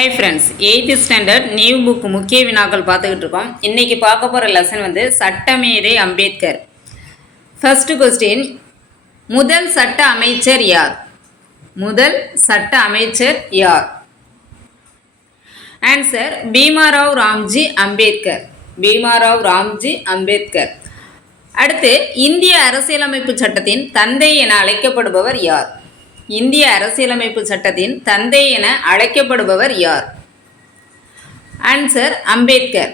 Hey friends eighth standard new book முக்கிய வினாக்கள் பார்த்துக்கிட்டு இருக்கோம். இன்றைக்கி பார்க்க போகிற லெசன் வந்து சட்டமேதை அம்பேத்கர். ஃபர்ஸ்ட் கொஸ்டின் முதல் சட்ட அமைச்சர் யார்? முதல் சட்ட அமைச்சர் யார்? ஆன்சர் பீமாராவ் ராம்ஜி அம்பேத்கர். பீமாராவ் ராம்ஜி அம்பேத்கர். அடுத்து இந்திய அரசியலமைப்பு சட்டத்தின் தந்தை என அழைக்கப்படுபவர் யார்? இந்திய அரசியலமைப்பு சட்டத்தின் தந்தை என அழைக்கப்படுபவர் யார்? ஆன்சர் அம்பேத்கர்.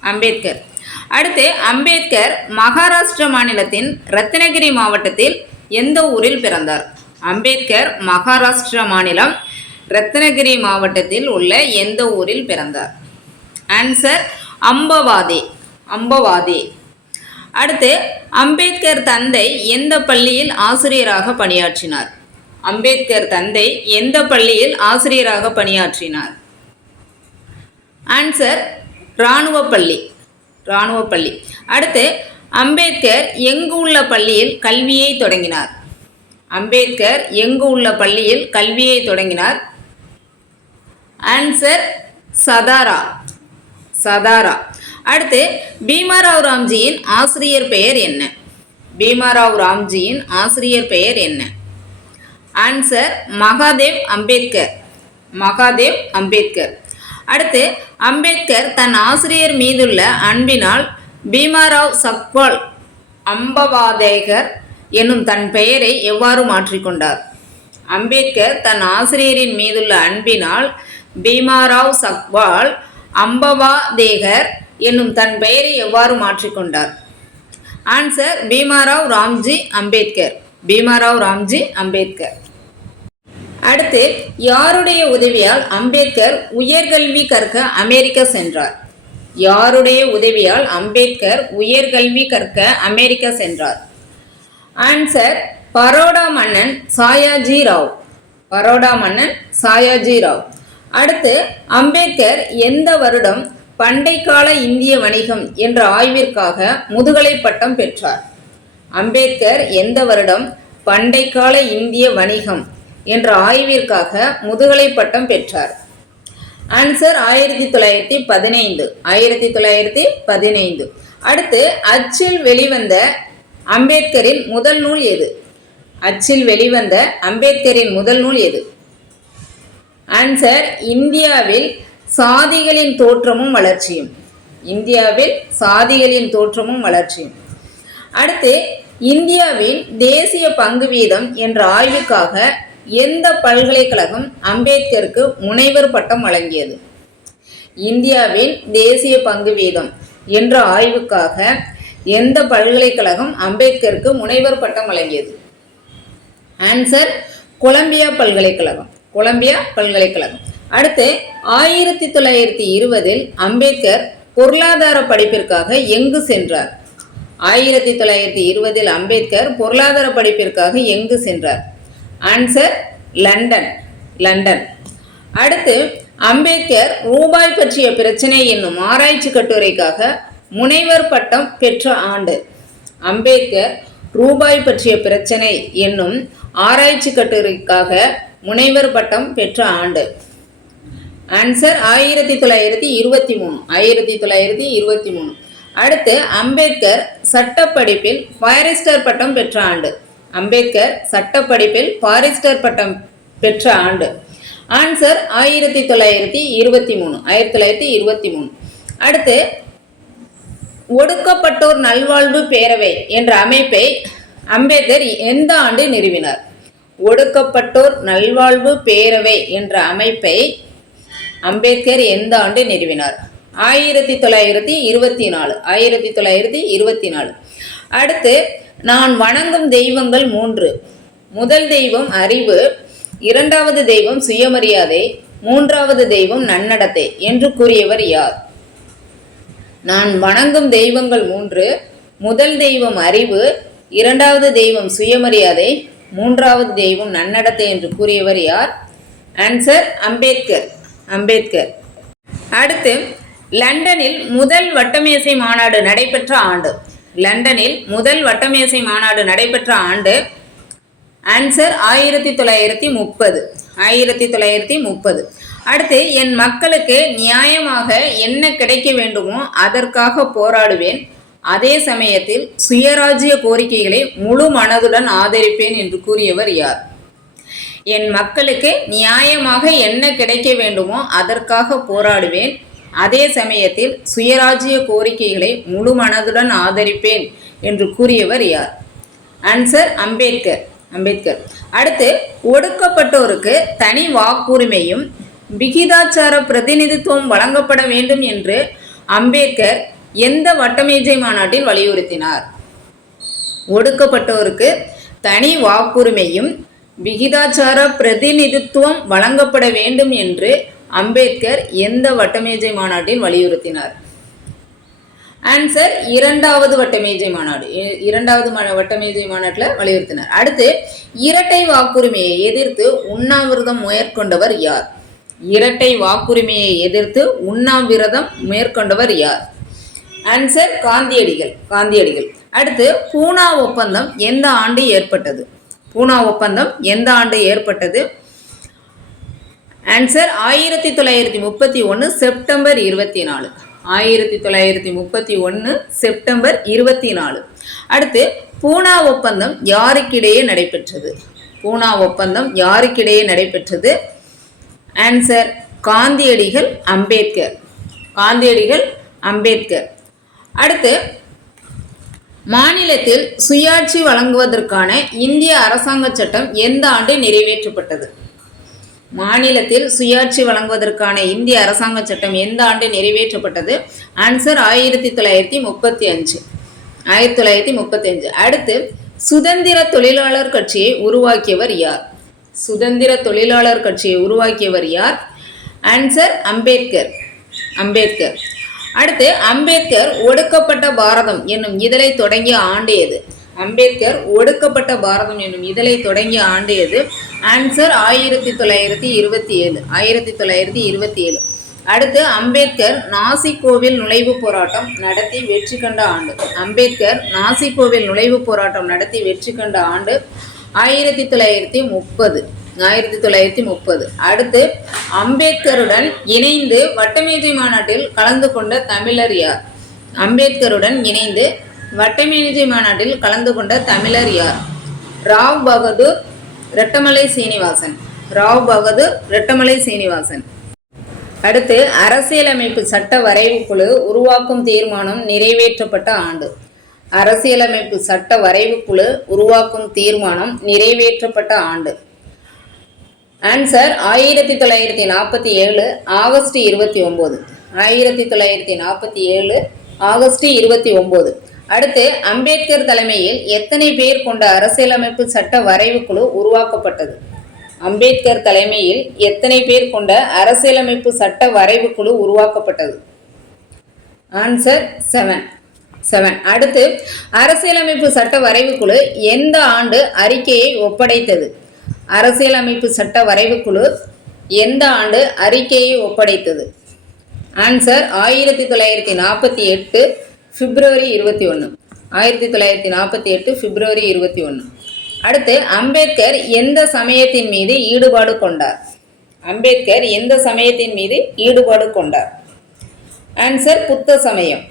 அம்பேத்கர். அடுத்து அம்பேத்கர் மகாராஷ்டிர மாநிலத்தின் ரத்னகிரி மாவட்டத்தில் எந்த ஊரில் பிறந்தார்? அம்பேத்கர் மகாராஷ்டிர மாநிலம் ரத்னகிரி மாவட்டத்தில் உள்ள எந்த ஊரில் பிறந்தார்? ஆன்சர் அம்பவாதே. அம்பவாதே. அடுத்து அம்பேத்கர் தந்தை எந்த பள்ளியில் ஆசிரியராக பணியாற்றினார்? அம்பேத்கர் தந்தை எந்த பள்ளியில் ஆசிரியராக பணியாற்றினார்? ஆன்சர் இராணுவ பள்ளி. இராணுவ பள்ளி. அடுத்து அம்பேத்கர் எங்கு உள்ள பள்ளியில் கல்வியை தொடங்கினார்? அம்பேத்கர் எங்கு உள்ள பள்ளியில் கல்வியை தொடங்கினார்? ஆன்சர் சதாரா. சதாரா. அடுத்து பீமாராவ் ராம்ஜியின் ஆசிரியர் பெயர் என்ன? பீமாராவ் ராம்ஜியின் ஆசிரியர் பெயர் என்ன? ஆன்சர் மகாதேவ் அம்பேத்கர் மகாதேவ் அம்பேத்கர் அடுத்து அம்பேத்கர் தன் ஆசிரியர் மீதுள்ள அன்பினால் பீமாராவ் சக்வால் அம்பவாதேகர் என்னும் தன் பெயரை எவ்வாறு மாற்றிக்கொண்டார் அம்பேத்கர் தன் ஆசிரியரின் மீதுள்ள அன்பினால் பீமாராவ் சக்வால் அம்பவாதேகர் என்னும் தன் பெயரை எவ்வாறு மாற்றிக்கொண்டார் ஆன்சர் பீமாராவ் ராம்ஜி அம்பேத்கர். பீமாராவ் ராம்ஜி அம்பேத்கர். அடுத்து யாருடைய உதவியால் அம்பேத்கர் உயர்கல்வி கற்க அமெரிக்கா சென்றார்? யாருடைய உதவியால் அம்பேத்கர் உயர்கல்வி கற்க அமெரிக்கா சென்றார்? ஆன்சர் பரோடா மன்னன் சாயாஜி ராவ். பரோடா மன்னன் சாயாஜி ராவ். அடுத்து அம்பேத்கர் எந்த வருடம் பண்டைக்கால இந்திய வணிகம் என்ற ஆய்விற்காக முதுகலை பட்டம் பெற்றார்? அம்பேத்கர் எந்த வருடம் பண்டைக்கால இந்திய வணிகம் என்ற ஆய்விற்காக முதுகலை பட்டம் பெற்றார். ஆன்சர் ஆயிரத்தி தொள்ளாயிரத்தி பதினைந்து ஆயிரத்தி தொள்ளாயிரத்தி பதினைந்து. அடுத்து அச்சில் வெளிவந்த அம்பேத்கரின் முதல் நூல் எது? அச்சில் வெளிவந்த அம்பேத்கரின் முதல் நூல் எது? ஆன்சர் இந்தியாவில் சாதிகளின் தோற்றமும் வளர்ச்சியும். இந்தியாவில் சாதிகளின் தோற்றமும் வளர்ச்சியும். அடுத்து இந்தியாவின் தேசிய பங்கு வீதம் என்ற ஆய்வுக்காக எந்த பல்கலைக்கழகம் அம்பேத்கருக்கு முனைவர் பட்டம் வழங்கியது? இந்தியாவின் தேசிய பங்கு வீதம் என்ற ஆய்வுக்காக எந்த பல்கலைக்கழகம் அம்பேத்கருக்கு முனைவர் பட்டம் வழங்கியது? ஆன்சர் கொலம்பியா பல்கலைக்கழகம். கொலம்பியா பல்கலைக்கழகம். அடுத்து ஆயிரத்தி தொள்ளாயிரத்தி இருபதில் அம்பேத்கர் பொருளாதார படிப்பிற்காக எங்கு சென்றார்? ஆயிரத்தி தொள்ளாயிரத்தி இருபதில் அம்பேத்கர் பொருளாதார படிப்பிற்காக எங்கு சென்றார்? ஆன்சர் லண்டன் லண்டன் அடுத்து அம்பேத்கர் ரூபாய் பற்றிய பிரச்சனை என்னும் ஆராய்ச்சி கட்டுரைக்காக முனைவர் பட்டம் பெற்ற ஆண்டு. அம்பேத்கர் ரூபாய் பற்றிய பிரச்சனை என்னும் ஆராய்ச்சி கட்டுரைக்காக முனைவர் பட்டம் பெற்ற ஆண்டு. ஆன்சர் ஆயிரத்தி தொள்ளாயிரத்தி இருபத்தி மூணு. ஆயிரத்தி தொள்ளாயிரத்தி இருபத்தி மூணு. அடுத்து அம்பேத்கர் சட்டப்படிப்பில் பாரிஸ்டர் பட்டம் பெற்ற ஆண்டு. அம்பேத்கர் சட்டப்படிப்பில் பாரிஸ்டர் பட்டம் பெற்ற ஆண்டு. ஆன்சர் ஆயிரத்தி தொள்ளாயிரத்தி இருபத்தி மூணு ஆயிரத்தி தொள்ளாயிரத்தி இருபத்தி மூணு. அடுத்து ஒடுக்கப்பட்டோர் நல்வாழ்வு பேரவை என்ற அமைப்பை அம்பேத்கர் எந்த ஆண்டு நிறுவினார்? ஒடுக்கப்பட்டோர் நல்வாழ்வு பேரவை என்ற அமைப்பை அம்பேத்கர் எந்த ஆண்டு நிறுவினார்? ஆயிரத்தி தொள்ளாயிரத்தி இருபத்தி நாலு ஆயிரத்தி தொள்ளாயிரத்தி இருபத்தி நாலு. அடுத்து நான் வணங்கும் தெய்வங்கள் மூன்று. முதல் தெய்வம் அறிவு இரண்டாவது தெய்வம் சுயமரியாதை மூன்றாவது தெய்வம் நன்னடத்தை என்று கூறியவர் யார்? நான் வணங்கும் தெய்வங்கள் மூன்று முதல் தெய்வம் அறிவு இரண்டாவது தெய்வம் சுயமரியாதை மூன்றாவது தெய்வம் நன்னடத்தை என்று கூறியவர் யார்? ஆன்சர் அம்பேத்கர் அம்பேத்கர். அடுத்து லண்டனில் முதல் வட்டமேசை மாநாடு நடைபெற்ற ஆண்டு. லண்டனில் முதல் வட்டமேசை மாநாடு நடைபெற்ற ஆண்டு ஆன்சர் ஆயிரத்தி தொள்ளாயிரத்தி முப்பது. ஆயிரத்தி தொள்ளாயிரத்தி முப்பது. அடுத்து என் மக்களுக்கு நியாயமாக என்ன கிடைக்க வேண்டுமோ அதற்காக போராடுவேன். அதே சமயத்தில் சுயராஜ்ய கோரிக்கைகளை முழு மனதுடன் ஆதரிப்பேன் என்று கூறியவர் யார்? என் மக்களுக்கு நியாயமாக என்ன கிடைக்க வேண்டுமோ அதற்காக போராடுவேன். அதே சமயத்தில் சுயராஜ்ய கோரிக்கைகளை முழு மனதுடன் ஆதரிப்பேன் என்று கூறியவர் யார்? ஆன்சர் அம்பேத்கர். அம்பேத்கர். அடுத்து ஒடுக்கப்பட்டோருக்கு தனி வாக்குரிமையும் விகிதாச்சார பிரதிநிதித்துவம் வழங்கப்பட வேண்டும் என்று அம்பேத்கர் எந்த வட்டமேஜை மாநாட்டில் வலியுறுத்தினார்? ஒடுக்கப்பட்டோருக்கு தனி வாக்குரிமையும் விகிதாச்சார பிரதிநிதித்துவம் வழங்கப்பட வேண்டும் என்று அம்பேத்கர் எந்த வட்டமேஜை மாநாட்டில் வலியுறுத்தினார்? ஆன்சர் இரண்டாவது வட்டமேஜை மாநாடு. இரண்டாவது ம- வட்டமேஜை மாநாட்டில் வலியுறுத்தினார். அடுத்து இரட்டை வாக்குரிமையை எதிர்த்து உண்ணாவிரதம் மேற்கொண்டவர் யார்? இரட்டை வாக்குரிமையை எதிர்த்து உண்ணாவிரதம் மேற்கொண்டவர் யார்? ஆன்சர் காந்தியடிகள். காந்தியடிகள். அடுத்து பூனா ஒப்பந்தம் எந்த ஆண்டு ஏற்பட்டது? பூனா ஒப்பந்தம் எந்த ஆண்டு ஏற்பட்டது? ஆன்சர் ஆயிரத்தி தொள்ளாயிரத்தி முப்பத்தி ஒன்று செப்டம்பர் இருபத்தி நாலு. ஆயிரத்தி தொள்ளாயிரத்தி முப்பத்தி ஒன்று செப்டம்பர் இருபத்தி நாலு. அடுத்து பூனா ஒப்பந்தம் யாருக்கிடையே நடைபெற்றது? பூனா ஒப்பந்தம் யாருக்கிடையே நடைபெற்றது? ஆன்சர் காந்தியடிகள் அம்பேத்கர். காந்தியடிகள் அம்பேத்கர். அடுத்து மாநிலத்தில் சுயாட்சி வழங்குவதற்கான இந்திய அரசாங்க சட்டம் எந்த ஆண்டு நிறைவேற்றப்பட்டது? மாநிலத்தில் சுயாட்சி வழங்குவதற்கான இந்திய அரசாங்க சட்டம் எந்த ஆண்டு நிறைவேற்றப்பட்டது? ஆன்சர் ஆயிரத்தி தொள்ளாயிரத்தி முப்பத்தி அஞ்சு. ஆயிரத்தி தொள்ளாயிரத்தி முப்பத்தி அஞ்சு. அடுத்து சுதந்திர தொழிலாளர் கட்சியை உருவாக்கியவர் யார்? சுதந்திர தொழிலாளர் கட்சியை உருவாக்கியவர் யார்? ஆன்சர் அம்பேத்கர். அம்பேத்கர். அடுத்து அம்பேத்கர் ஒடுக்கப்பட்ட பாரதம் என்னும் இதழை தொடங்கிய ஆண்டு எது? அம்பேத்கர் ஒடுக்கப்பட்ட பாரதம் என்னும் இதழை தொடங்கிய ஆண்டு எது? ஆன்சர் ஆயிரத்தி தொள்ளாயிரத்தி இருபத்தி ஏழு. ஆயிரத்தி தொள்ளாயிரத்தி இருபத்தி ஏழு. அடுத்து அம்பேத்கர் நாசிக்கோவில் நுழைவுப் போராட்டம் நடத்தி வெற்றி கண்ட ஆண்டு. அம்பேத்கர் நாசிக்கோவில் நுழைவுப் போராட்டம் நடத்தி வெற்றி கண்ட ஆண்டு ஆயிரத்தி தொள்ளாயிரத்தி முப்பது. ஆயிரத்தி தொள்ளாயிரத்தி முப்பது. அடுத்து அம்பேத்கருடன் இணைந்து வட்டமேஜை மாநாட்டில் கலந்து கொண்ட தமிழர் யார்? அம்பேத்கருடன் இணைந்து வட்டமேஜை மாநாட்டில் கலந்து கொண்ட தமிழர் யார்? ராவ் பகதூர் ரெட்டமலை சீனிவாசன். ராவ் பகதூர் ரெட்டமலை சீனிவாசன். அடுத்து அரசியலமைப்பு சட்ட வரைவு குழு உருவாக்கும் தீர்மானம் நிறைவேற்றப்பட்ட ஆண்டு. அரசியலமைப்பு சட்ட வரைவு குழு உருவாக்கும் தீர்மானம் நிறைவேற்றப்பட்ட ஆண்டு. ஆன்சர் ஆயிரத்தி தொள்ளாயிரத்தி நாற்பத்தி ஏழு ஆகஸ்ட் இருபத்தி ஒம்பது. ஆயிரத்தி தொள்ளாயிரத்தி நாற்பத்தி ஏழு ஆகஸ்ட் இருபத்தி ஒம்பது. அடுத்து அம்பேத்கர் தலைமையில் எத்தனை பேர் கொண்ட அரசியலமைப்பு சட்ட வரைவு குழு உருவாக்கப்பட்டது? அம்பேத்கர் தலைமையில் எத்தனை பேர் கொண்ட அரசியலமைப்பு சட்ட வரைவு குழு உருவாக்கப்பட்டது? ஆன்சர் செவன் செவன் அடுத்து அரசியலமைப்பு சட்ட வரைவு குழு எந்த ஆண்டு அறிக்கையை ஒப்படைத்தது? அரசியலமைப்பு சட்ட வரைவு குழு எந்த ஆண்டு அறிக்கையை ஒப்படைத்தது? ஆன்சர் ஆயிரத்தி தொள்ளாயிரத்தி நாற்பத்தி எட்டு பிப்ரவரி இருபத்தி ஒன்று ஆயிரத்தி தொள்ளாயிரத்தி நாற்பத்தி எட்டு பிப்ரவரி இருபத்தி ஒன்று அடுத்து அம்பேத்கர் எந்த சமயத்தின் மீது ஈடுபாடு கொண்டார்? அம்பேத்கர் எந்த சமயத்தின் மீது ஈடுபாடு கொண்டார்? ஆன்சர் புத்த சமயம்.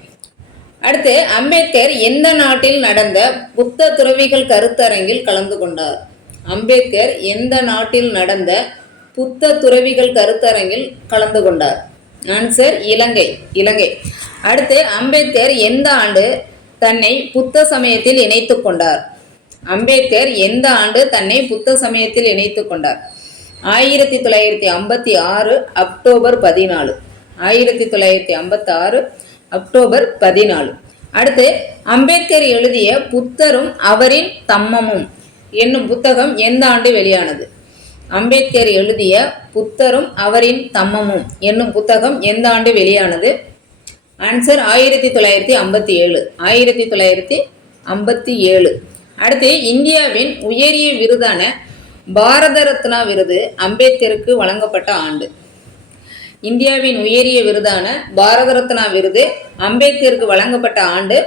அடுத்து அம்பேத்கர் எந்த நாட்டில் நடந்த புத்த துறவிகள் கருத்தரங்கில் கலந்து கொண்டார்? அம்பேத்கர் எந்த நாட்டில் நடந்த புத்த துறவிகள் கருத்தரங்கில் கலந்து கொண்டார்? ஆன்சர் இலங்கை. இலங்கை. அடுத்து அம்பேத்கர் எந்த ஆண்டு தன்னை புத்த சமயத்தில் இணைத்து கொண்டார்? அம்பேத்கர் எந்த ஆண்டு தன்னை புத்த சமயத்தில் இணைத்து கொண்டார்? ஆயிரத்தி தொள்ளாயிரத்தி ஐம்பத்தி ஆறு அக்டோபர் பதினாலு. ஆயிரத்தி தொள்ளாயிரத்தி ஐம்பத்தி ஆறு அக்டோபர் பதினாலு. அடுத்து அம்பேத்கர் எழுதிய புத்தரும் அவரின் தம்மமும் என்னும் புத்தகம் எந்த ஆண்டு வெளியானது? அம்பேத்கர் எழுதிய புத்தரும் அவரின் தம்மமும் என்னும் புத்தகம் எந்த ஆண்டு வெளியானது? ஆன்சர் ஆயிரத்தி தொள்ளாயிரத்தி ஐம்பத்தி ஏழு. ஆயிரத்தி தொள்ளாயிரத்தி ஐம்பத்தி ஏழு. அடுத்து இந்தியாவின் உயரிய விருதான பாரத ரத்னா விருது அம்பேத்கருக்கு வழங்கப்பட்ட ஆண்டு. இந்தியாவின் உயரிய விருதான பாரத ரத்னா விருது அம்பேத்கருக்கு வழங்கப்பட்ட ஆண்டு.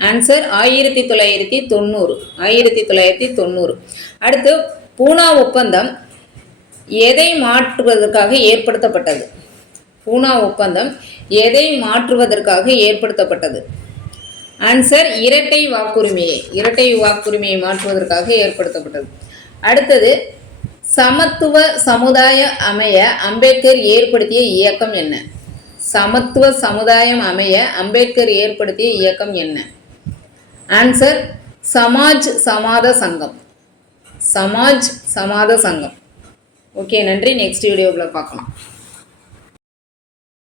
ஆன்சர் ஆயிரத்தி தொள்ளாயிரத்தி தொண்ணூறு. ஆயிரத்தி தொள்ளாயிரத்தி தொண்ணூறு. அடுத்து பூனா ஒப்பந்தம் எதை மாற்றுவதற்காக ஏற்படுத்தப்பட்டது? பூனா ஒப்பந்தம் எதை மாற்றுவதற்காக ஏற்படுத்தப்பட்டது? ஆன்சர் இரட்டை வாக்குரிமையை இரட்டை வாக்குரிமையை மாற்றுவதற்காக ஏற்படுத்தப்பட்டது. அடுத்தது சமத்துவ சமுதாய அமைய அம்பேத்கர் ஏற்படுத்திய இயக்கம் என்ன? சமத்துவ சமுதாயம் அமைய அம்பேத்கர் ஏற்படுத்திய இயக்கம் என்ன? ஆன்சர் சமாஜ் சமாத சங்கம். சமாஜ் சமாத சங்கம். ஓகே நன்றி. நெக்ஸ்ட் வீடியோவில் பார்க்கலாம்.